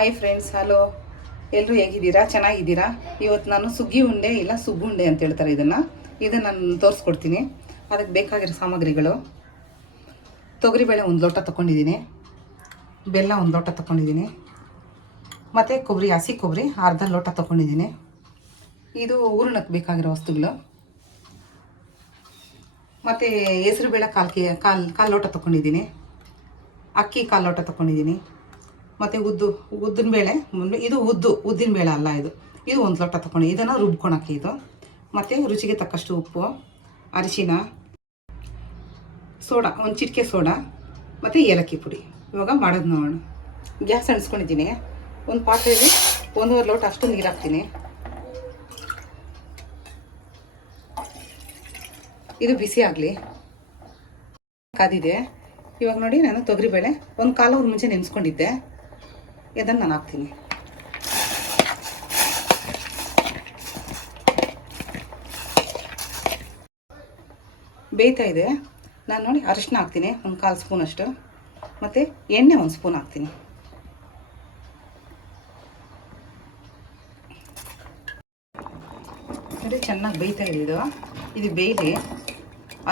Hi friends, hello. ಎಲ್ಲರೂ ಹೇಗಿದ್ದೀರಾ? ಚೆನ್ನಾಗಿದ್ದೀರಾ? ಇವತ್ತು ನಾನು ಸುಗ್ಗಿ ಉಂಡೆ ಇಲ್ಲ ಸುಗ್ಗುಂಡೆ ಅಂತ ಹೇಳ್ತಾರೆ ಇದನ್ನು ನಾನು ತೋರಿಸ್ಕೊಡ್ತೀನಿ. ಅದಕ್ಕೆ ಬೇಕಾಗಿರೋ ಸಾಮಗ್ರಿಗಳು: ತೊಗರಿಬೇಳೆ 1 ಲೋಟ ತೊಗೊಂಡಿದ್ದೀನಿ, ಬೆಲ್ಲ 1 ಲೋಟ ತೊಗೊಂಡಿದ್ದೀನಿ, ಮತ್ತು ಹಸಿ ಕೊಬ್ಬರಿ ಅರ್ಧ ಲೋಟ ತೊಗೊಂಡಿದ್ದೀನಿ. ಇದು ಹೂರಣಕ್ಕೆ ಬೇಕಾಗಿರೋ ವಸ್ತುಗಳು. ಮತ್ತು ಹೆಸರುಬೇಳೆ ಕಾಲು ಲೋಟ ತೊಗೊಂಡಿದ್ದೀನಿ, ಅಕ್ಕಿ 1/4 ಲೋಟ ತೊಗೊಂಡಿದ್ದೀನಿ, ಮತ್ತು ಉದ್ದಿನಬೇಳೆ, ಇದು ಉದ್ದಿನಬೇಳೆ ಅಲ್ಲ, ಇದು 1 ಲೋಟ ತೊಗೊಂಡು ಇದನ್ನು ರುಬ್ಕೊಳಕ್ಕೆ ಇದು. ಮತ್ತು ರುಚಿಗೆ ತಕ್ಕಷ್ಟು ಉಪ್ಪು, ಅರಿಶಿನ, ಸೋಡಾ, 1 ಚಿಟಿಕೆ ಸೋಡಾ, ಮತ್ತು ಏಲಕ್ಕಿ ಪುಡಿ. ಇವಾಗ ಮಾಡೋದು ನೋಡೋಣ. ಗ್ಯಾಸ್ ಅಣಿಸ್ಕೊಂಡಿದ್ದೀನಿ. ಒಂದು ಪಾತ್ರೆಯಲ್ಲಿ 1.5 ಲೋಟ ಅಷ್ಟು ನೀರು ಹಾಕ್ತೀನಿ. ಇದು ಬಿಸಿ ಆಗಲಿ. ಕಾದಿದೆ. ಇವಾಗ ನೋಡಿ, ನಾನು ತೊಗರಿಬೇಳೆ 1/4 ಅವರ್ ಮುಂಚೆ ನೆನೆಸ್ಕೊಂಡಿದ್ದೆ. ಇದನ್ನು ನಾನು ಹಾಕ್ತೀನಿ. ಬೇಯ್ತಾ ಇದೆ. ನಾನು ನೋಡಿ ಅರಿಶಿನ ಹಾಕ್ತೀನಿ, 1/4 ಸ್ಪೂನ್ ಅಷ್ಟು, ಮತ್ತು ಎಣ್ಣೆ 1 ಸ್ಪೂನ್ ಹಾಕ್ತೀನಿ. ನೋಡಿ ಚೆನ್ನಾಗಿ ಬೇಯ್ತಾ ಇದೆ. ಇದು ಬೇಯಲಿ.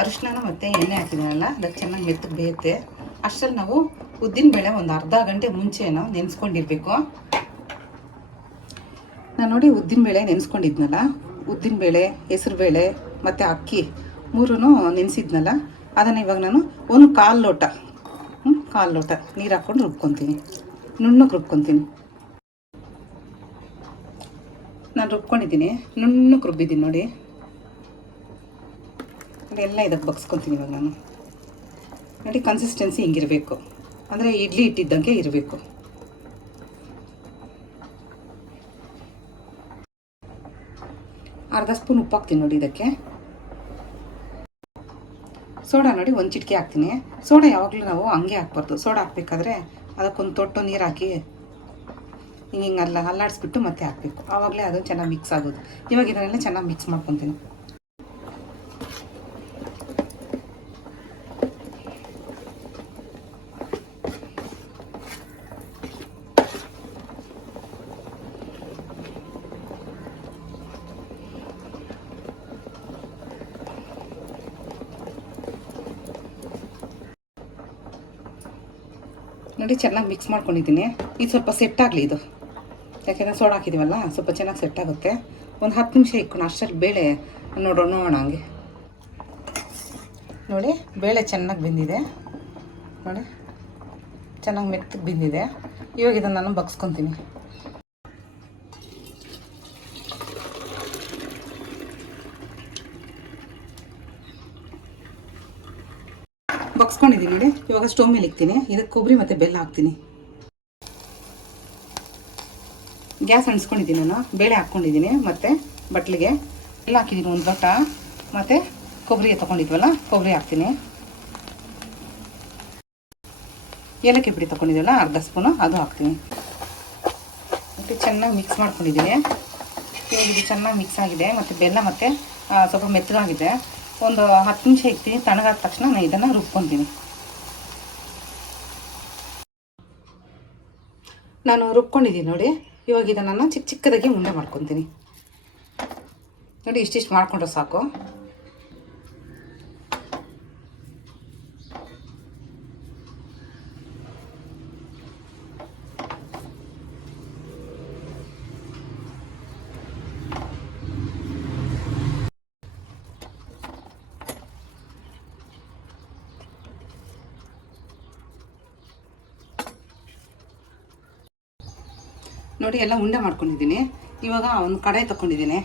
ಅರಿಶಿನ ಮತ್ತು ಎಣ್ಣೆ ಹಾಕಿದ್ದೀನಲ್ಲ, ಅದಕ್ಕೆ ಚೆನ್ನಾಗಿ ಮೆತ್ತಗೆ ಬೇಯುತ್ತೆ. ಅಷ್ಟರಲ್ಲಿ ನಾವು ಉದ್ದಿನಬೇಳೆ ಒಂದು ಅರ್ಧ ಗಂಟೆ ಮುಂಚೆನೋ ನೆನೆಸ್ಕೊಂಡಿರ್ಬೇಕು. ನಾನು ನೋಡಿ ಉದ್ದಿನಬೇಳೆ ನೆನೆಸ್ಕೊಂಡಿದ್ನಲ್ಲ, ಉದ್ದಿನಬೇಳೆ, ಹೆಸರುಬೇಳೆ ಮತ್ತು ಅಕ್ಕಿ 3 ನೆನೆಸಿದ್ನಲ್ಲ, ಅದನ್ನು ಇವಾಗ ನಾನು 1/4 ಲೋಟ 1/4 ಲೋಟ ನೀರು ಹಾಕ್ಕೊಂಡು ರುಬ್ಕೊತೀನಿ. ನುಣ್ಣಗೆ ರುಬ್ಕೊತೀನಿ. ನಾನು ರುಬ್ಕೊಂಡಿದ್ದೀನಿ, ನುಣ್ಣಗೆ ರುಬ್ಬಿದ್ದೀನಿ ನೋಡಿ. ಎಲ್ಲ ಇದಕ್ಕೆ ಬಗ್ಸ್ಕೊತೀನಿ ಇವಾಗ ನಾನು. ನೋಡಿ ಕನ್ಸಿಸ್ಟೆನ್ಸಿ ಹಿಂಗಿರಬೇಕು, ಅಂದರೆ ಇಡ್ಲಿ ಇಟ್ಟಿದ್ದಂಗೆ ಇರಬೇಕು. ಅರ್ಧ ಸ್ಪೂನ್ ಉಪ್ಪು ಹಾಕ್ತೀನಿ ನೋಡಿ ಇದಕ್ಕೆ. ಸೋಡಾ ನೋಡಿ 1 ಚಿಟಿಕೆ ಹಾಕ್ತೀನಿ. ಸೋಡಾ ಯಾವಾಗಲೂ ನಾವು ಹಂಗೆ ಹಾಕ್ಬಾರ್ದು. ಸೋಡಾ ಹಾಕ್ಬೇಕಾದ್ರೆ ಅದಕ್ಕೊಂದು ತೊಟ್ಟು ನೀರು ಹಾಕಿ ಹಿಂಗೆ ಅಲ್ಲಾಡಿಸ್ಬಿಟ್ಟು ಮತ್ತೆ ಹಾಕಬೇಕು. ಆವಾಗಲೇ ಅದು ಚೆನ್ನಾಗಿ ಮಿಕ್ಸ್ ಆಗೋದು. ಇವಾಗ ಇದನ್ನೆಲ್ಲ ಚೆನ್ನಾಗಿ ಮಿಕ್ಸ್ ಮಾಡ್ಕೊತೀನಿ. ನೋಡಿ ಚೆನ್ನಾಗಿ ಮಿಕ್ಸ್ ಮಾಡ್ಕೊಂಡಿದ್ದೀನಿ. ಇದು ಸ್ವಲ್ಪ ಸೆಟ್ ಆಗಲಿ ಇದು, ಯಾಕೆಂದರೆ ಸೋಡಾ ಹಾಕಿದ್ದೀವಲ್ಲ, ಸ್ವಲ್ಪ ಚೆನ್ನಾಗಿ ಸೆಟ್ ಆಗುತ್ತೆ. ಒಂದು 10 ನಿಮಿಷ ಇಟ್ಕೊಂಡು ಅಷ್ಟರಲ್ಲಿ ಬೇಳೆ ನೋಡೋಣ ಹಂಗೆ. ನೋಡಿ ಬೇಳೆ ಚೆನ್ನಾಗಿ ಬೆಂದಿದೆ. ನೋಡಿ ಚೆನ್ನಾಗಿ ಮೆತ್ತಗೆ ಬೆಂದಿದೆ. ಇವಾಗ ಇದನ್ನು ನಾನು ಬಗ್ಸ್ಕೊತೀನಿ. ಬಗ್ಸ್ಕೊಂಡಿದ್ದೀನಿ ನೋಡಿ. ಇವಾಗ ಸ್ಟವ್ ಮೇಲೆ ಇಕ್ತೀನಿ. ಇದಕ್ಕೆ ಕೊಬ್ಬರಿ ಮತ್ತು ಬೆಲ್ಲ ಹಾಕ್ತೀನಿ. ಗ್ಯಾಸ್ ಅಣಿಸ್ಕೊಂಡಿದ್ದೀನಿ ನಾನು. ಬೇಳೆ ಹಾಕ್ಕೊಂಡಿದ್ದೀನಿ ಮತ್ತು ಬಟ್ಲಿಗೆ ಬೆಲ್ಲ ಹಾಕಿದ್ದೀನಿ 1 ಲೋಟ, ಮತ್ತು ಕೊಬ್ಬರಿ ತೊಗೊಂಡಿದ್ವಲ್ಲ, ಕೊಬ್ಬರಿ ಹಾಕ್ತೀನಿ. ಏಲಕ್ಕಿ ಪುಡಿ ತೊಗೊಂಡಿದ್ವಲ್ಲ ಅರ್ಧ ಸ್ಪೂನು, ಅದು ಹಾಕ್ತೀನಿ. ಮತ್ತು ಚೆನ್ನಾಗಿ ಮಿಕ್ಸ್ ಮಾಡ್ಕೊಂಡಿದ್ದೀನಿ. ಇವಾಗ ಇದು ಚೆನ್ನಾಗಿ ಮಿಕ್ಸ್ ಆಗಿದೆ, ಮತ್ತು ಬೆಲ್ಲ ಮತ್ತು ಸ್ವಲ್ಪ ಮೆತ್ತಗಾಗಿದೆ. ಒಂದು 10 ನಿಮಿಷ ಇಕ್ತೀನಿ. ತಣ್ಣಗಾದ ತಕ್ಷಣ ನಾನು ಇದನ್ನು ರುಬ್ಕೊತೀನಿ. ನಾನು ರುಬ್ಕೊಂಡಿದ್ದೀನಿ ನೋಡಿ. ಇವಾಗ ಇದನ್ನು ನಾನು ಚಿಕ್ಕದಾಗಿ ಉಂಡೆ ಮಾಡ್ಕೊತೀನಿ. ನೋಡಿ ಇಷ್ಟಿಷ್ಟು ಮಾಡಿಕೊಂಡ್ರೆ ಸಾಕು. ನೋಡಿ ಎಲ್ಲ ಉಂಡೆ ಮಾಡ್ಕೊಂಡಿದ್ದೀನಿ. ಇವಾಗ ಒಂದು ಕಡಾಯಿ ತೊಗೊಂಡಿದ್ದೀನಿ.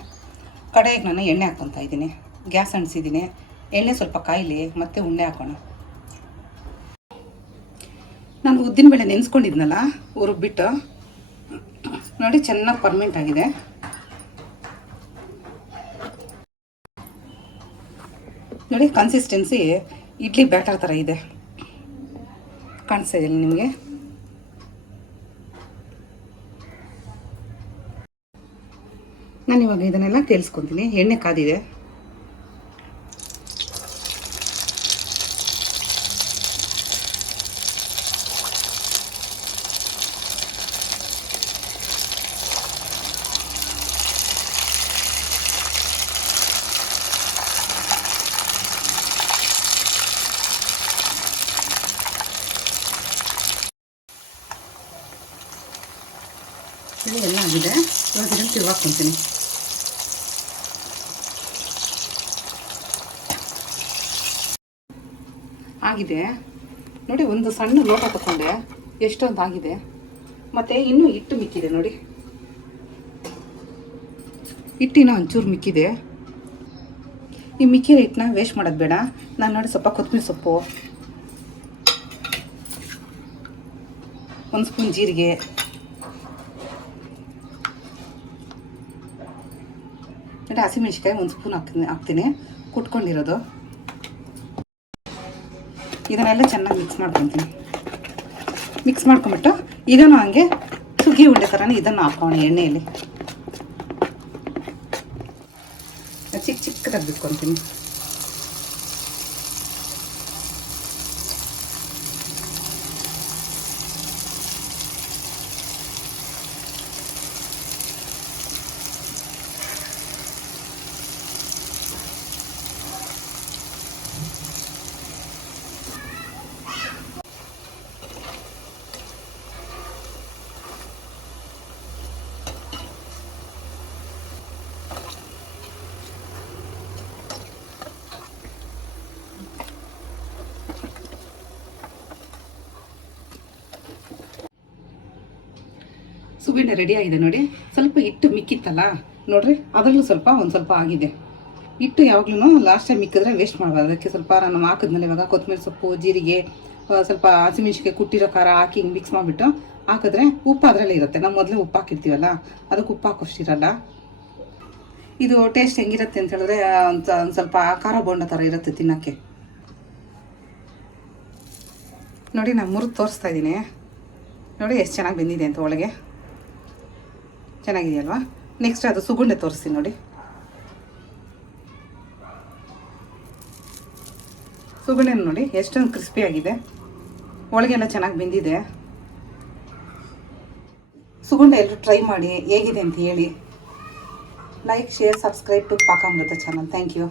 ಕಡಾಯಿಗೆ ನಾನು ಎಣ್ಣೆ ಹಾಕ್ಕೊತಾ ಇದ್ದೀನಿ. ಗ್ಯಾಸ್ ಅಂಟಿಸಿದ್ದೀನಿ. ಎಣ್ಣೆ ಸ್ವಲ್ಪ ಕಾಯಿಲಿ, ಮತ್ತೆ ಉಂಡೆ ಹಾಕೋಣ. ನಾನು ಉದ್ದಿನಬೇಳೆ ನೆನೆಸ್ಕೊಂಡಿದ್ನಲ್ಲ, ರುಬ್ಬಿಟ್ಟು ನೋಡಿ ಚೆನ್ನಾಗಿ ಪರ್ಮೆಂಟ್ ಆಗಿದೆ. ನೋಡಿ ಕನ್ಸಿಸ್ಟೆನ್ಸಿ ಇಡ್ಲಿ ಬ್ಯಾಟರ್ ಥರ ಇದೆ. ಕಾಣಿಸ್ತಾ ಇದೆಯಲ್ಲ ನಿಮಗೆ? ನಾನು ಇವಾಗ ಇದನ್ನೆಲ್ಲ ತೇಲಿಸ್ಕೊತೀನಿ. ಎಣ್ಣೆ ಕಾದಿದೆ. ಆಗಿದೆ. ಇವಾಗ ಇದನ್ನು ತಿರುವಾಕ್ಕೊತೀನಿ. ಆಗಿದೆ ನೋಡಿ, ಒಂದು ಸಣ್ಣ ಲೋಟ ತಗೊಂಡೆ, ಎಷ್ಟೊಂದು ಆಗಿದೆ. ಮತ್ತು ಇನ್ನೂ ಹಿಟ್ಟು ಮಿಕ್ಕಿದೆ ನೋಡಿ, ಹಿಟ್ಟಿನ ಒಂಚೂರು ಮಿಕ್ಕಿದೆ. ಈ ಮಿಕ್ಕಿರೋ ಹಿಟ್ಟನ್ನ ವೇಸ್ಟ್ ಮಾಡೋದು ಬೇಡ. ನಾನು ನೋಡಿ ಸ್ವಲ್ಪ ಕೊತ್ತಂಬರಿ ಸೊಪ್ಪು, 1 ಸ್ಪೂನ್ ಜೀರಿಗೆ, ನೋಡಿ ಹಸಿಮೆಣ್ಸಿಕಾಯಿ 1 ಸ್ಪೂನ್ ಹಾಕ್ತೀನಿ ಕುಟ್ಕೊಂಡಿರೋದು. ಇದನ್ನೆಲ್ಲ ಚೆನ್ನಾಗಿ ಮಿಕ್ಸ್ ಮಾಡ್ಕೊತೀನಿ. ಮಿಕ್ಸ್ ಮಾಡ್ಕೊಂಬಿಟ್ಟು ಇದನ್ನು ಹಂಗೆ ಸುಗ್ಗಿ ಉಂಡೆ ಥರನೇ ಇದನ್ನು ಹಾಕೋಣ ಎಣ್ಣೆಯಲ್ಲಿ. ಚಿಕ್ಕ ಚಿಕ್ಕದಾಗಿ ಬಿಟ್ಕೊತೀನಿ. ಸುಗ್ಗಿಯುಂಡೆ ರೆಡಿ ಆಗಿದೆ ನೋಡಿ. ಸ್ವಲ್ಪ ಹಿಟ್ಟು ಮಿಕ್ಕಿತ್ತಲ್ಲ ನೋಡ್ರಿ, ಅದರಲ್ಲೂ ಒಂದು ಸ್ವಲ್ಪ ಆಗಿದೆ. ಹಿಟ್ಟು ಯಾವಾಗ್ಲೂ ಲಾಸ್ಟ್ ಟೈಮ್ ಮಿಕ್ಕಿದ್ರೆ ವೇಸ್ಟ್ ಮಾಡಬಾರ್ದು. ಅದಕ್ಕೆ ಸ್ವಲ್ಪ ನಾನು ಹಾಕಿದ್ಮೇಲೆ ಇವಾಗ ಕೊತ್ತಂಬರಿ ಸೊಪ್ಪು, ಜೀರಿಗೆ, ಸ್ವಲ್ಪ ಹಸಿಮೆಣ್ಸಿಕಾಯಿ ಕುಟ್ಟಿರೋ ಖಾರ ಹಾಕಿ ಹಿಂಗೆ ಮಿಕ್ಸ್ ಮಾಡಿಬಿಟ್ಟು ಹಾಕಿದ್ರೆ ಉಪ್ಪು ಅದರಲ್ಲೇ ಇರುತ್ತೆ. ನಾವು ಮೊದಲೇ ಉಪ್ಪು ಹಾಕಿರ್ತೀವಲ್ಲ, ಅದಕ್ಕೆ ಉಪ್ಪು ಹಾಕೋಷ್ಟಿರಲ್ಲ. ಇದು ಟೇಸ್ಟ್ ಹೆಂಗಿರುತ್ತೆ ಅಂತ ಹೇಳಿದ್ರೆ ಒಂದು ಸ್ವಲ್ಪ ಖಾರ ಬೋಂಡ ಥರ ಇರುತ್ತೆ ತಿನ್ನೋಕ್ಕೆ. ನೋಡಿ, ನಾನು ಮುರಿದು ತೋರಿಸ್ತಾ ಇದ್ದೀನಿ ನೋಡಿ ಎಷ್ಟು ಚೆನ್ನಾಗಿ ಬೆಂದಿದೆ ಅಂತ. ಒಳಗೆ ಚೆನ್ನಾಗಿದೆಯಲ್ವಾ? ನೆಕ್ಸ್ಟ್ ಅದು ಸುಗುಂಡೆ ತೋರಿಸ್ತೀನಿ ನೋಡಿ. ಸುಗುಂಡೆ ನೋಡಿ ಎಷ್ಟೊಂದು ಕ್ರಿಸ್ಪಿಯಾಗಿದೆ, ಒಳಗೆಲ್ಲ ಚೆನ್ನಾಗಿ ಬೆಂದಿದೆ. ಸುಗುಂಡೆ ಎಲ್ಲರೂ ಟ್ರೈ ಮಾಡಿ ಹೇಗಿದೆ ಅಂತ ಹೇಳಿ. ಲೈಕ್, ಶೇರ್, ಸಬ್ಸ್ಕ್ರೈಬ್ ಟು ಪಾಕ ಅಮೃತ ಚಾನಲ್. Thank you.